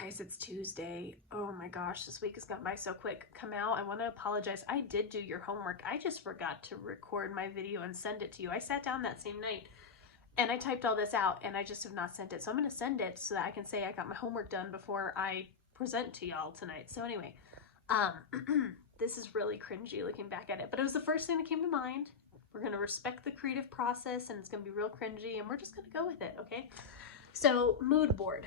Guys, it's Tuesday. Oh my gosh, this week has gone by so quick. Kamau, I want to apologize. I did do your homework. I just forgot to record my video and send it to you. I sat down that same night and I typed all this out and I just have not sent it. So I'm going to send it so that I can say I got my homework done before I present to y'all tonight. So anyway, this is really cringy looking back at it, but it was the first thing that came to mind. We're going to respect the creative process and it's going to be real cringy and we're just going to go with it, okay? So, mood board.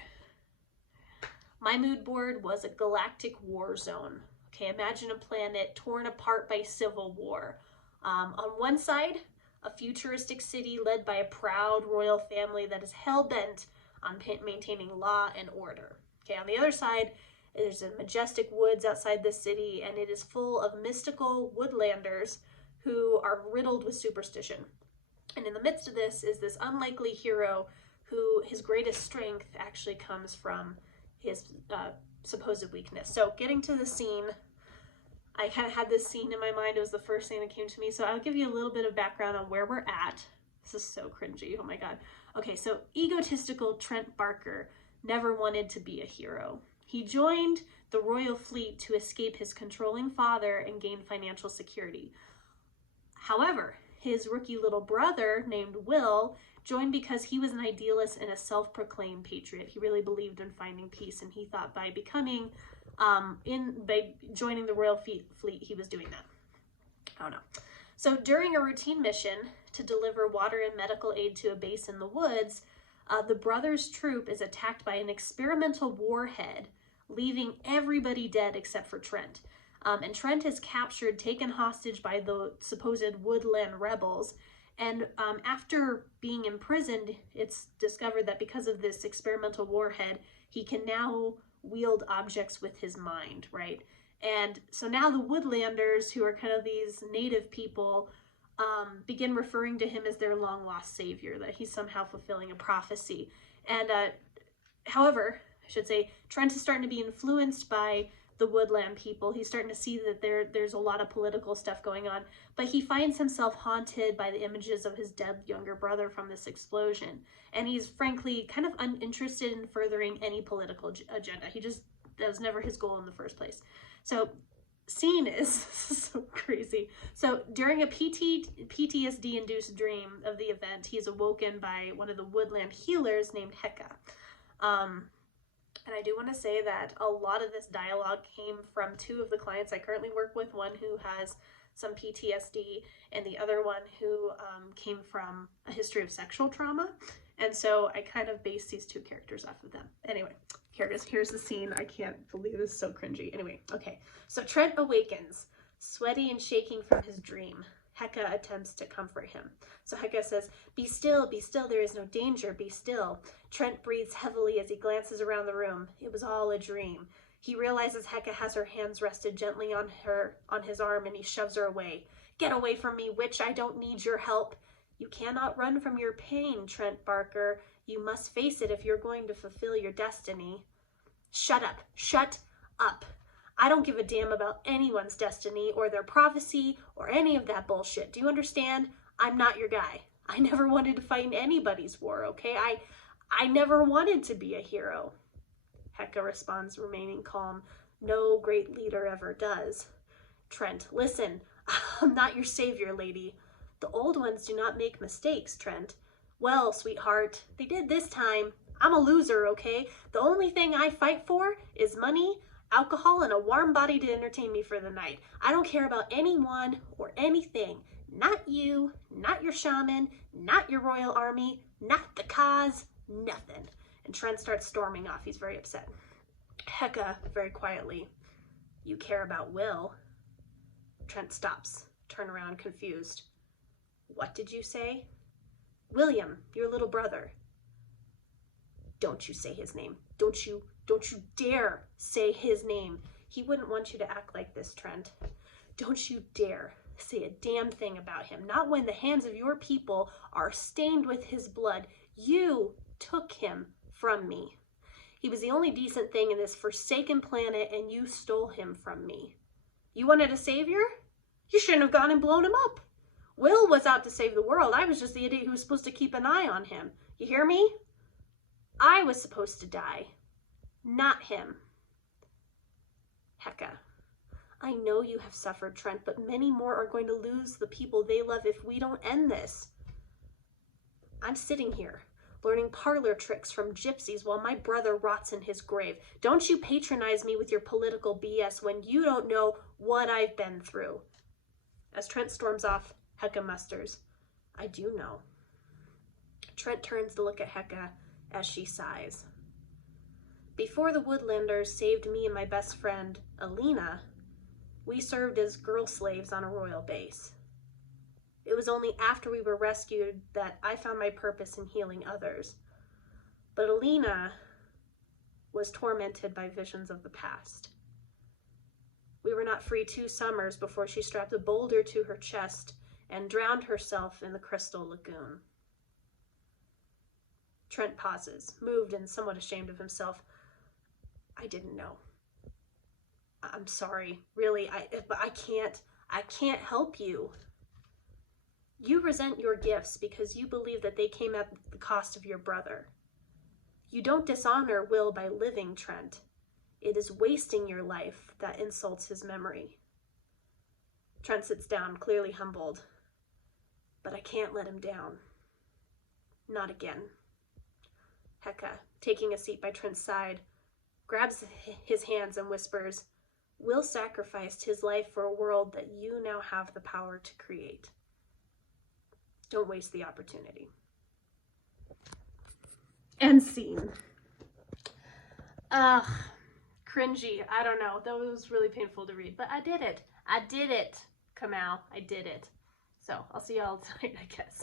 My mood board was a galactic war zone. Okay, imagine a planet torn apart by civil war. On one side, a futuristic city led by a proud royal family that is hell-bent on maintaining law and order. Okay, on the other side, there's a majestic woods outside the city, and it is full of mystical woodlanders who are riddled with superstition. And in the midst of this is this unlikely hero who his greatest strength actually comes from his supposed weakness. So getting to the scene, I kind of had this scene in my mind. It was the first thing that came to me. So I'll give you a little bit of background on where we're at. This is so cringy. Oh my God. Okay, so egotistical Trent Barker never wanted to be a hero. He joined the royal fleet to escape his controlling father and gain financial security. However, his rookie little brother named Will joined because he was an idealist and a self-proclaimed patriot. He really believed in finding peace, and he thought by becoming, by joining the royal fleet, he was doing that. I don't know. So during a routine mission to deliver water and medical aid to a base in the woods, the brothers' troop is attacked by an experimental warhead, leaving everybody dead except for Trent. And Trent is captured, taken hostage by the supposed woodland rebels. And after being imprisoned, it's discovered that because of this experimental warhead, he can now wield objects with his mind, right? And so now the woodlanders, who are kind of these native people, begin referring to him as their long-lost savior, that he's somehow fulfilling a prophecy. And however, I should say, Trent is starting to be influenced by the woodland people. He's starting to see that there's a lot of political stuff going on, but he finds himself haunted by the images of his dead younger brother from this explosion. And he's frankly kind of uninterested in furthering any political agenda. That was never his goal in the first place. So scene is so crazy. So during a PTSD-induced dream of the event, he's awoken by one of the woodland healers named Heka. And I do want to say that a lot of this dialogue came from two of the clients I currently work with, one who has some PTSD and the other one who came from a history of sexual trauma. And so I kind of based these two characters off of them. Anyway, here it is. Here's the scene. I can't believe this is so cringy. Anyway, okay. So Trent awakens, sweaty and shaking from his dream. Heka attempts to comfort him. So Heka says, be still, there is no danger, be still. Trent breathes heavily as he glances around the room. It was all a dream. He realizes Heka has her hands rested gently on his arm, and he shoves her away. Get away from me, witch, I don't need your help. You cannot run from your pain, Trent Barker. You must face it if you're going to fulfill your destiny. Shut up. I don't give a damn about anyone's destiny or their prophecy or any of that bullshit. Do you understand? I'm not your guy. I never wanted to fight in anybody's war, okay? I never wanted to be a hero. Heka responds, remaining calm. No great leader ever does. Trent, listen, I'm not your savior, lady. The old ones do not make mistakes, Trent. Well, sweetheart, they did this time. I'm a loser, okay? The only thing I fight for is money, alcohol, and a warm body to entertain me for the night. I don't care about anyone or anything. Not you, not your shaman, not your royal army, not the cause, nothing. And Trent starts storming off. He's very upset. Heka, very quietly, you care about Will? Trent stops, turn around confused. What did you say? William, your little brother. Don't you say his name. Don't you dare say his name. He wouldn't want you to act like this, Trent. Don't you dare say a damn thing about him. Not when the hands of your people are stained with his blood. You took him from me. He was the only decent thing in this forsaken planet, and you stole him from me. You wanted a savior? You shouldn't have gone and blown him up. Will was out to save the world. I was just the idiot who was supposed to keep an eye on him. You hear me? I was supposed to die. not him. Hecka. I know you have suffered, Trent, but many more are going to lose the people they love if we don't end this. I'm sitting here, learning parlor tricks from gypsies while my brother rots in his grave. Don't you patronize me with your political BS when you don't know what I've been through. As Trent storms off, Hecka musters. I do know. Trent turns to look at Hecka as she sighs. Before the Woodlanders saved me and my best friend, Alina, we served as girl slaves on a royal base. It was only after we were rescued that I found my purpose in healing others. But Alina was tormented by visions of the past. We were not free 2 summers before she strapped a boulder to her chest and drowned herself in the Crystal Lagoon. Trent pauses, moved and somewhat ashamed of himself. I didn't know. I'm sorry, really, but I can't help you. You resent your gifts because you believe that they came at the cost of your brother. You don't dishonor Will by living, Trent. It is wasting your life that insults his memory. Trent sits down, clearly humbled. But I can't let him down. Not again. Hecka, taking a seat by Trent's side, grabs his hands and whispers, Will sacrificed his life for a world that you now have the power to create. Don't waste the opportunity. End scene. Cringy. I don't know. That was really painful to read, but I did it. I did it, Kamau. I did it. So I'll see y'all tonight, I guess.